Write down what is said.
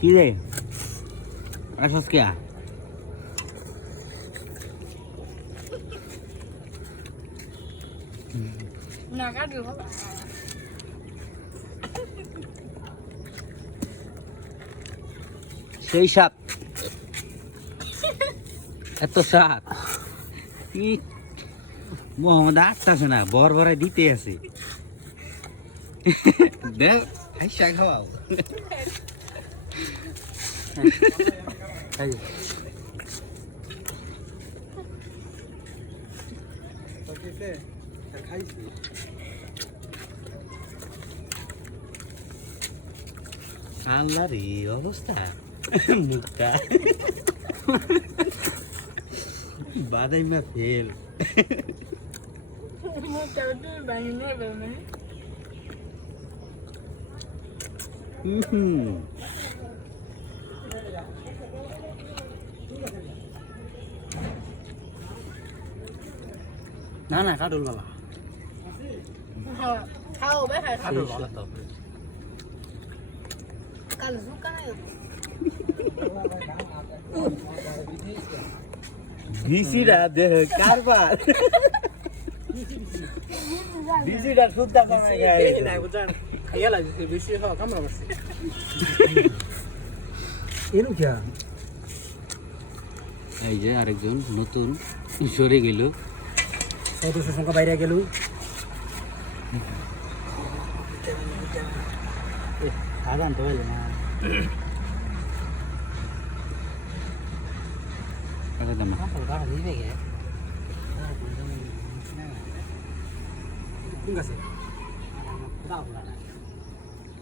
কি রে আসস কে? না সেই সাপ। এত সাপ। ই মোহাম্মদ আসতেছে না বর বরাই দিতে আছে। দেখ হাইসা খাওয়াও আল্লাহ রে অবস্থা। মুখটা বাদাইমা ফেল। মুখটা একটু ভেঙে না হুম না না কাটুল বাবা। খাও বে কাটুল তো কাল দেহ কারবার। সুদ্ধা কমাই গায় না বুঝান খাইয়া লাগছে বেশি খাওয়া কামড়া মারছে। এলো কি? এই যে আরেকজন নতুন সরে গেল। সদস্য সংখ্যা বাইরে গেল। আদান তো না।